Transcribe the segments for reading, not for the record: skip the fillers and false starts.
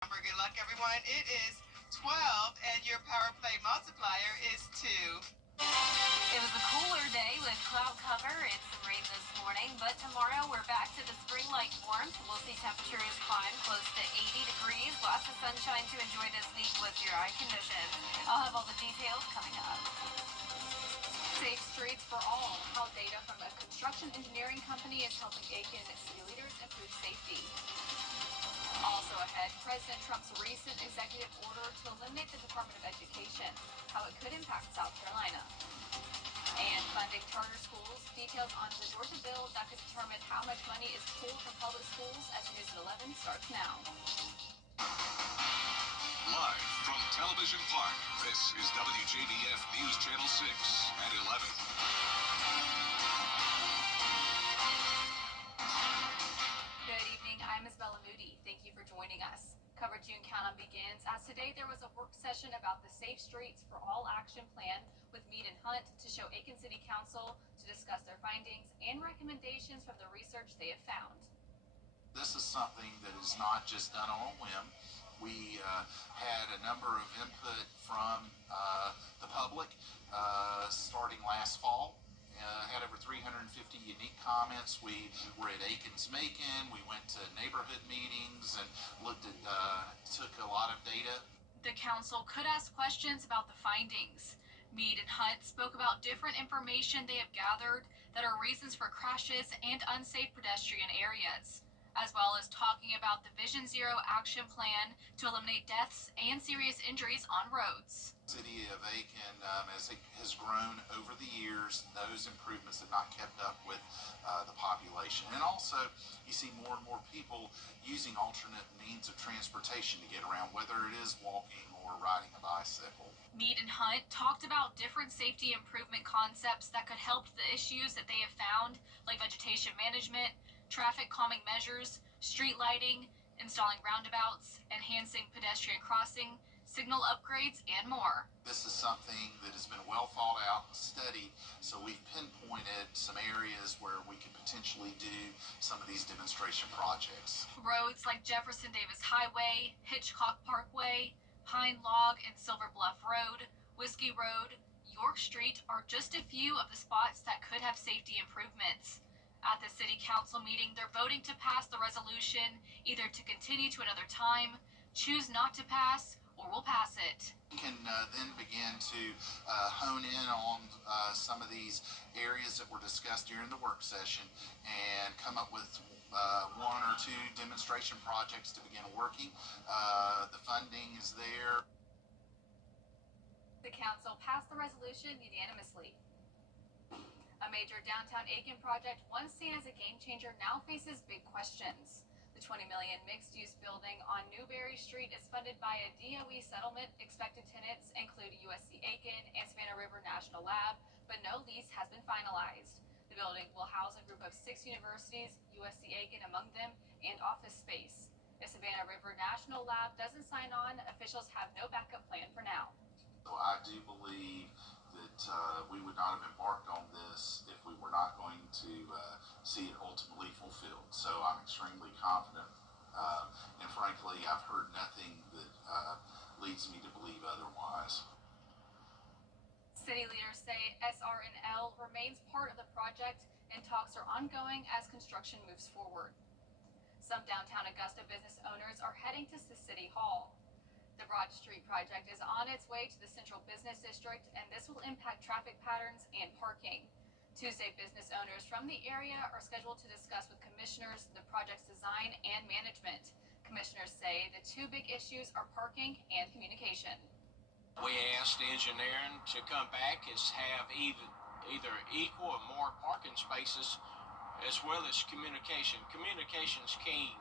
Good luck, everyone. It is 12, and your power play multiplier is 2. It was a cooler day with cloud cover and some rain this morning, but tomorrow we're back to the spring-like warmth. We'll see temperatures climb close to 80 degrees. Lots of sunshine to enjoy this week with your eye conditions. I'll have all the details coming up. Safe Streets for All, how data from a construction engineering company is helping Aiken city leaders improve safety. Also ahead, President Trump's recent executive order to eliminate the Department of Education, how it could impact South Carolina. And funding charter schools, details on the Georgia bill that could determine how much money is pulled from public schools as News at 11 starts now. Live from Television Park, this is WJBF News Channel 6 at 11. Good evening, I'm Isabella Moody. Thank you for joining us. Cover June Countdown begins as today there was a work session about the Safe Streets for All action plan with Mead and Hunt to show Aiken City Council to discuss their findings and recommendations from the research they have found. This is something that is not just done on a whim. We had a number of input from the public starting last fall. Had over 350 unique comments. We were at Aiken's Macon. We went to neighborhood meetings and looked at, took a lot of data. The council could ask questions about the findings. Mead and Hunt spoke about different information they have gathered that are reasons for crashes and unsafe pedestrian areas, as well as talking about the Vision Zero action plan to eliminate deaths and serious injuries on roads. City of Aiken, as it has grown over the years, those improvements have not kept up with the population. And also, you see more and more people using alternate means of transportation to get around, whether it is walking or riding a bicycle. Mead and Hunt talked about different safety improvement concepts that could help the issues that they have found, like vegetation management, traffic calming measures, street lighting, installing roundabouts, enhancing pedestrian crossing, signal upgrades, and more. This is something that has been well thought out and studied, so we've pinpointed some areas where we could potentially do some of these demonstration projects. Roads like Jefferson Davis Highway, Hitchcock Parkway, Pine Log and Silver Bluff Road, Whiskey Road, York Street are just a few of the spots that could have safety improvements. At the city council meeting, they're voting to pass the resolution, either to continue to another time, choose not to pass, or will pass it. We can then begin to hone in on some of these areas that were discussed during the work session and come up with one or two demonstration projects to begin working. The funding is there. The council passed the resolution unanimously. A major downtown Aiken project, once seen as a game changer, now faces big questions. The $20 million mixed-use building on Newberry Street is funded by a DOE settlement. Expected tenants include USC Aiken and Savannah River National Lab, but no lease has been finalized. The building will house a group of 6 universities, USC Aiken among them, and office space. If Savannah River National Lab doesn't sign on, officials have no backup plan for now. So I do believe that we would not have embarked on this if we were not going to see it ultimately fulfilled. So I'm extremely confident, and frankly, I've heard nothing that leads me to believe otherwise. City leaders say SR&L remains part of the project, and talks are ongoing as construction moves forward. Some downtown Augusta business owners are heading to the City Hall. The Broad Street project is on its way to the Central Business District, and this will impact traffic patterns and parking. Tuesday, business owners from the area are scheduled to discuss with commissioners the project's design and management. Commissioners say the two big issues are parking and communication. We asked engineering to come back and have either equal or more parking spaces as well as communication. Communication's key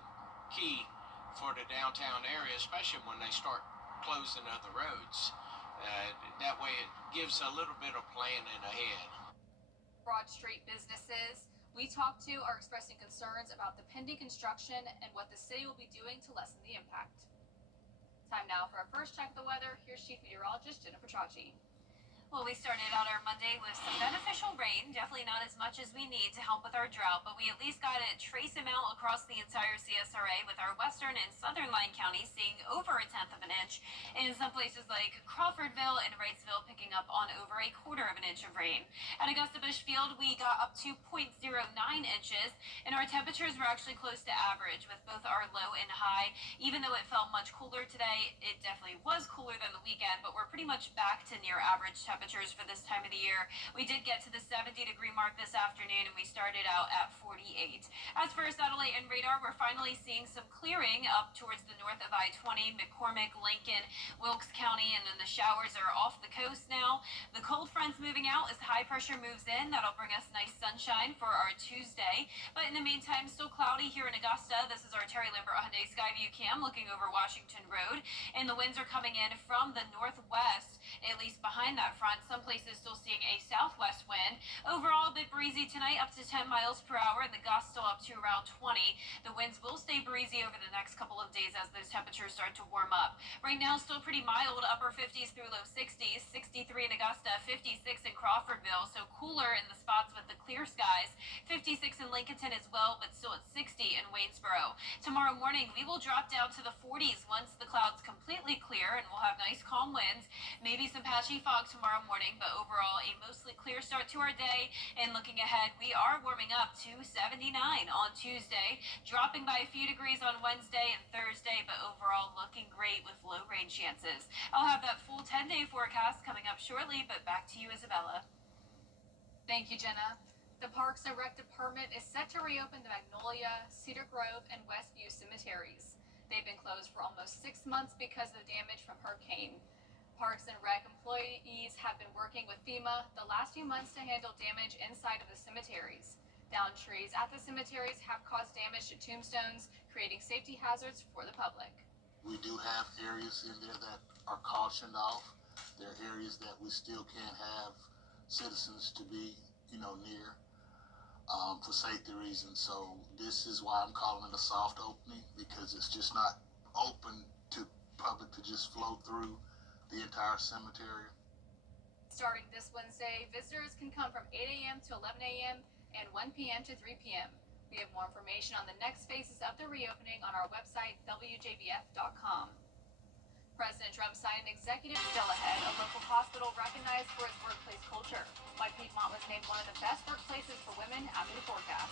for the downtown area, especially when they start closing other roads. That way it gives a little bit of planning ahead. Broad Street businesses we talked to are expressing concerns about the pending construction and what the city will be doing to lessen the impact. Time now for our first check of the weather. Here's Chief Meteorologist Jennifer Tracci. Well, we started out our Monday with some beneficial rain. Definitely not as much as we need to help with our drought, but we at least got a trace amount across the entire CSRA, with our western and southern line counties seeing over a tenth of an inch. In some places like Crawfordville and Wrightsville picking up on over a quarter of an inch of rain. At Augusta Bushfield, we got up to 0.09 inches, and our temperatures were actually close to average with both our low and high. Even though it felt much cooler today, it definitely was cooler than the weekend, but we're pretty much back to near average temperatures for this time of the year. We did get to the 70-degree mark this afternoon, and we started out at 48. As for satellite and radar, we're finally seeing some clearing up towards the north of I-20, McCormick, Lincoln, Wilkes County, and then the showers are off the coast now. The cold front's moving out as high pressure moves in. That'll bring us nice sunshine for our Tuesday. But in the meantime, still cloudy here in Augusta. This is our Terry Lambert Hyundai Skyview cam looking over Washington Road, and the winds are coming in from the northwest, at least behind that front. Some places still seeing a southwest wind. Overall, a bit breezy tonight, up to 10 miles per hour, and the gusts still up to around 20. The winds will stay breezy over the next couple of days as those temperatures start to warm up. Right now, still pretty mild, upper 50s through low 60s, 63 in Augusta, 56 in Crawfordville, so cooler in the spots with the clear skies, 56 in Lincolnton as well, but still at 60 in Waynesboro. Tomorrow morning, we will drop down to the 40s once the clouds completely clear, and we'll have nice calm winds, maybe some patchy fog tomorrow morning, but overall a mostly clear start to our day. And looking ahead, we are warming up to 79 on Tuesday, dropping by a few degrees on Wednesday and Thursday, but overall looking great with low rain chances. I'll have that full 10-day forecast coming up shortly, but back to you, Isabella. Thank you, Jenna. The Parks and Rec Department is set to reopen the Magnolia, Cedar Grove, and Westview cemeteries. They've been closed for almost 6 months because of damage from hurricane. Parks and Rec employees have been working with FEMA the last few months to handle damage inside of the cemeteries. Downed trees at the cemeteries have caused damage to tombstones, creating safety hazards for the public. We do have areas in there that are cautioned off. There are areas that we still can't have citizens to be, near for safety reasons. So this is why I'm calling it a soft opening, because it's just not open to public to just flow through the entire cemetery. Starting this Wednesday, visitors can come from 8 a.m. to 11 a.m. and 1 p.m. to 3 p.m. We have more information on the next phases of the reopening on our website, WJBF.com. President Trump signed an executive still ahead, a local hospital recognized for its workplace culture. Why Piedmont was named one of the best workplaces for women after the forecast.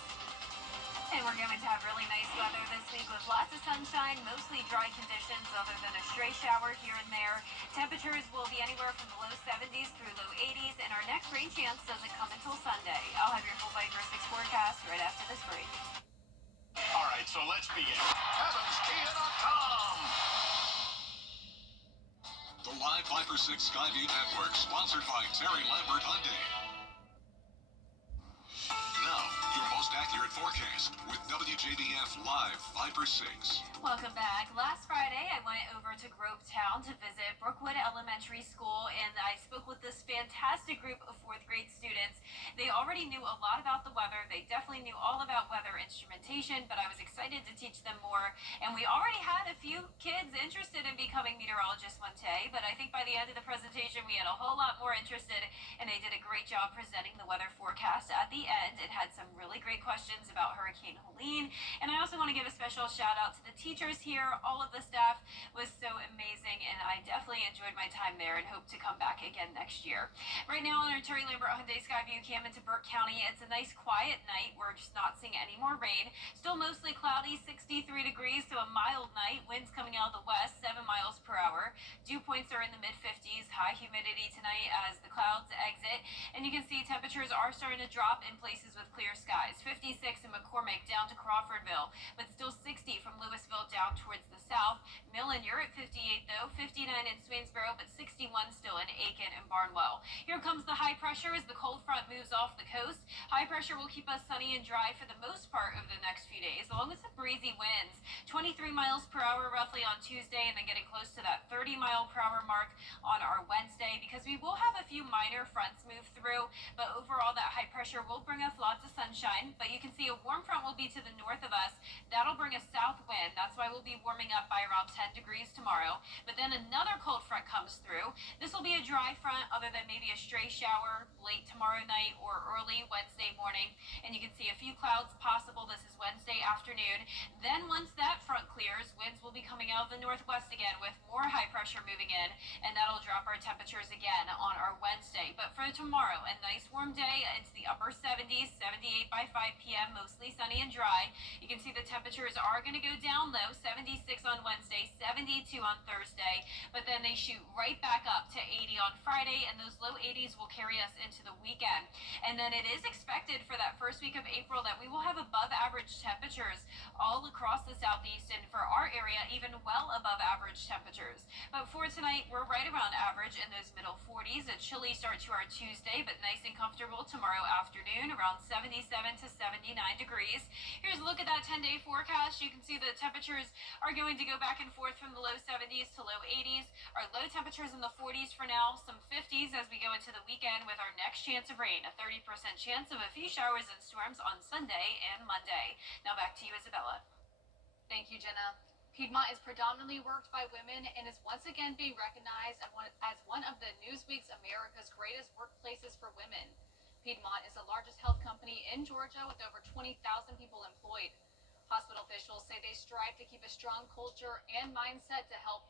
And we're going to have really nice weather this week with lots of sunshine, mostly dry conditions other than a stray shower here and there. Temperatures will be anywhere from the low 70s through low 80s, and our next rain chance doesn't come until Sunday. I'll have your full Viper 6 forecast right after this break. All right, so let's begin. HeavensKia.com. The live Viper 6 Skyview Network, sponsored by Terry Lambert Hyundai. Now, your most accurate forecast with WJBF Live Viper 6. Welcome back. Last Friday, I went over to Grovetown to visit Brookwood Elementary School, and I spoke with this fantastic group of 4th grade students. They already knew a lot about the weather. They definitely knew all about weather instrumentation, but I was excited to teach them more. And we already had a few kids interested in becoming meteorologists one day, but I think by the end of the presentation, we had a whole lot more interested, and they did a great job presenting the weather forecast at the end. It had some really great questions about Hurricane Helene, and I also want to give a special shout out to the teachers here. All of the staff was so amazing, and I definitely enjoyed my time there and hope to come back again next year. Right now on our Terry Lambert Hyundai Skyview cam into Burke County, it's a nice quiet night. We're just not seeing any more rain. Still mostly cloudy, 63 degrees, so a mild night. Winds coming out of the west, 7 miles per hour. Dew points are in the mid-50s. High humidity tonight as the clouds exit, and you can see temperatures are starting to drop in places with clear skies. 56 in McCormick down to Crawfordville, but still 60 from Louisville down towards the south. Millen, you're at 58 though, 59 in Swainsboro, but 61 still in Aiken and Barnwell. Here comes the high pressure as the cold front moves off the coast. High pressure will keep us sunny and dry for the most part of the next few days, along with some breezy winds. 23 miles per hour roughly on Tuesday, and then getting close to that 30-mile-per-hour mark on our Wednesday, because we will have a few minor fronts move through, but overall that high pressure will bring us lots of sunshine. But you can see a warm front will be to the north of us. That'll bring a south wind. That's why we'll be warming up by around 10 degrees tomorrow. But then another cold front comes through. This will be a dry front other than maybe a stray shower late tomorrow night or early Wednesday morning. And you can see a few clouds possible. This is Wednesday afternoon. Then once that front clears, winds will be coming out of the northwest again with more high pressure moving in, and that'll drop our temperatures again on our Wednesday. But for tomorrow, a nice warm day. It's the upper 70s, 78 by 5 p.m., mostly sunny and dry. You can see the temperatures are going to go down though, 76 on Wednesday, 72 on Thursday, but then they shoot right back up to 80 on Friday, and those low 80s will carry us into the weekend. And then it is expected for that first week of April that we will have above average temperatures all across the southeast, and for our area, even well above average temperatures. But for tonight, we're right around average in those middle 40s. A chilly start to our Tuesday, but nice and comfortable tomorrow afternoon, around 77 to 79 degrees. Here's a look at that 10-day forecast. You can see the temperatures are going to go back and forth from the low 70s to low 80s. Our low temperatures in the 40s for now, some 50s as we go into the weekend with our next chance of rain, a 30% chance of a few showers and storms on Sunday and Monday. Now back to you, Isabella. Thank you, Jenna. Piedmont is predominantly worked by women and is once again being recognized as one of the Newsweek's America's Greatest Workplaces for Women. Piedmont is the largest health company in Georgia with over 20,000 people employed. Hospital officials say they strive to keep a strong culture and mindset to help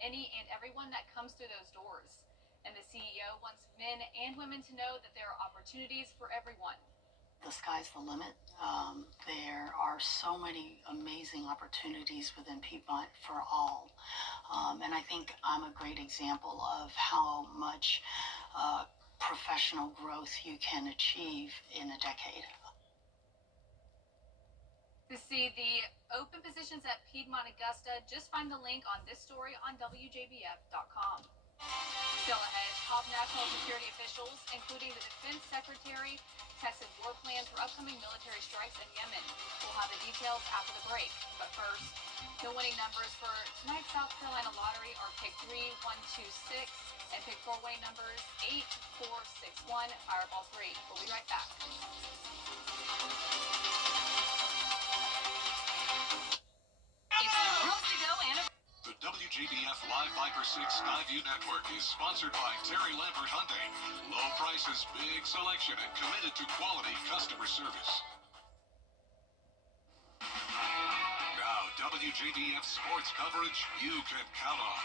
any and everyone that comes through those doors. And the CEO wants men and women to know that there are opportunities for everyone. The sky's the limit. There are so many amazing opportunities within Piedmont for all. And I think I'm a great example of how much professional growth you can achieve in a decade. To see the open positions at Piedmont Augusta, just find the link on this story on WJBF.com. Still ahead, top national security officials, including the Defense Secretary, tested war plans for upcoming military strikes in Yemen. We'll have the details after the break. But first, the winning numbers for tonight's South Carolina lottery are pick 3126 and pick 4 winning numbers 8461, Fireball 3. We'll be right back. It's the Rules to Go anniversary. The WJBF Live Viper 6 Skyview Network is sponsored by Terry Lambert Hyundai. Low prices, big selection, and committed to quality customer service. Now, WJBF sports coverage you can count on.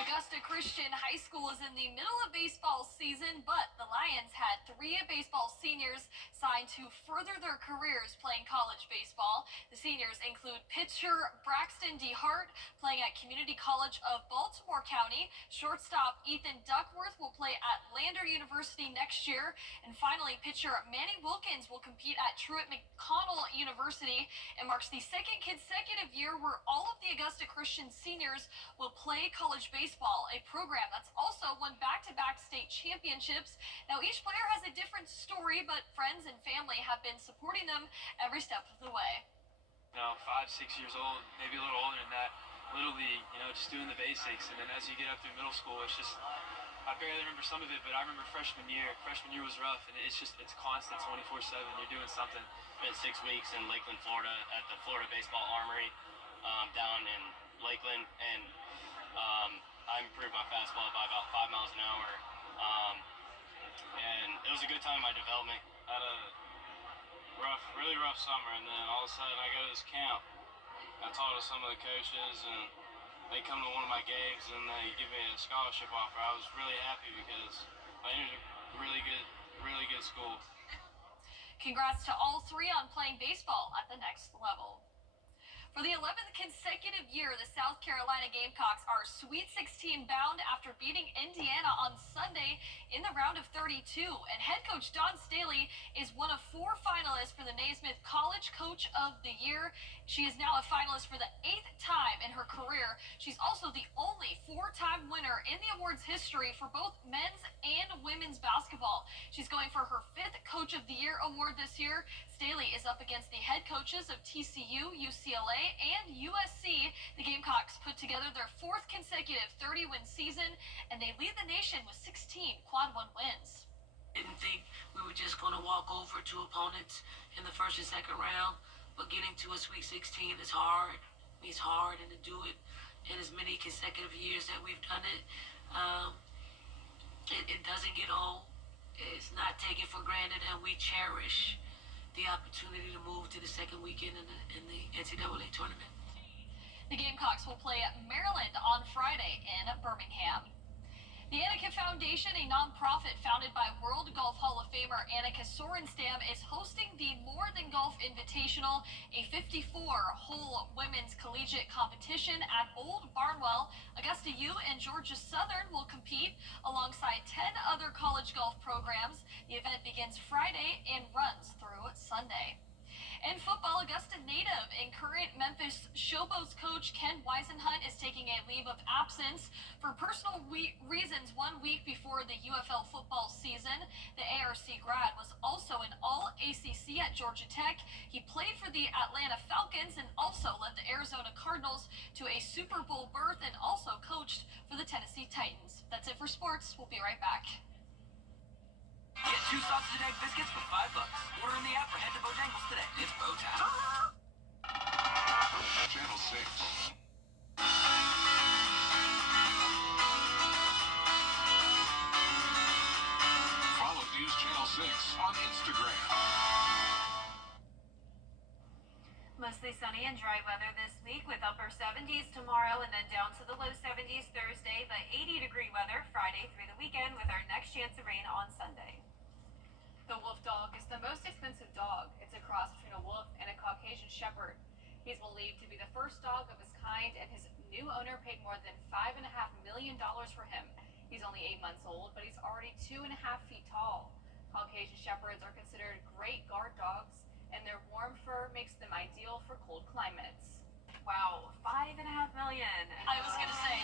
Augusta Christian High School is in the middle of baseball season, but the Lions had 3 baseball seniors signed to further their careers playing college baseball. The seniors include pitcher Braxton DeHart, playing at Community College of Baltimore County. Shortstop Ethan Duckworth will play at Lander University next year. And finally, pitcher Manny Wilkins will compete at Truett McConnell University. It marks the second consecutive year where all of the Augusta Christian seniors will play college baseball, a program that's also won back-to-back state championships. Now, each player has a different story, but friends and family have been supporting them every step of the way. 5, 6 years old, maybe a little older than that, little league, just doing the basics. And then as you get up through middle school, it's just, I barely remember some of it, but I remember freshman year. Freshman year was rough, and it's constant 24/7. You're doing something. Spent 6 weeks in Lakeland, Florida, at the Florida Baseball Armory down in Lakeland, and I improved my fastball by about 5 miles an hour, and it was a good time in my development. I had a really rough summer, and then all of a sudden I go to this camp. I talked to some of the coaches, and they come to one of my games, and they give me a scholarship offer. I was really happy because I entered a really good school. Congrats to all 3 on playing baseball at the next level. For the 11th consecutive year, the South Carolina Gamecocks are Sweet 16 bound after beating Indiana on Sunday in the round of 32. And head coach Dawn Staley is one of 4 finalists for the Naismith College Coach of the Year. She is now a finalist for the 8th time in her career. She's also the only 4-time winner in the awards history for both men's and women's basketball. She's going for her 5th Coach of the Year award this year. Staley is up against the head coaches of TCU, UCLA, and USC. The Gamecocks put together their 4th consecutive 30-win season, and they lead the nation with 16 quad 1 wins. Didn't think we were just going to walk over to opponents in the first and second round, but getting to a Sweet 16 is hard. It's hard, and to do it in as many consecutive years that we've done it. It doesn't get old. It's not taken for granted, and we cherish the opportunity to move to the second weekend in the NCAA tournament. The Gamecocks will play at Maryland on Friday in Birmingham. The Annika Foundation, a nonprofit founded by World Golf Hall of Famer Annika Sorenstam, is hosting the More Than Golf Invitational, a 54-hole women's collegiate competition at Old Barnwell. Augusta U and Georgia Southern will compete alongside 10 other college golf programs. The event begins Friday and runs through Sunday. In football, Augusta native and current Memphis Showboats coach Ken Weisenhunt is taking a leave of absence for personal reasons 1 week before the UFL football season. The ARC grad was also an All-ACC at Georgia Tech. He played for the Atlanta Falcons and also led the Arizona Cardinals to a Super Bowl berth and also coached for the Tennessee Titans. That's it for sports. We'll be right back. Get 2 sausage and egg biscuits for $5. Order in the app or head to Bojangles today. It's Bo time. Channel 6. Follow News Channel 6 on Instagram. Mostly sunny and dry weather this week with upper 70s tomorrow and then down to the low 70s Thursday, but 80-degree weather Friday through the weekend with our next chance of rain on Sunday. The wolf dog is the most expensive dog. It's a cross between a wolf and a Caucasian shepherd. He's believed to be the first dog of his kind, and his new owner paid more than $5.5 million for him. He's only 8 months old, but he's already 2.5 feet tall. Caucasian shepherds are considered great guard dogs, and their warm fur makes them ideal for cold climates. Wow, $5.5 million. I was gonna say,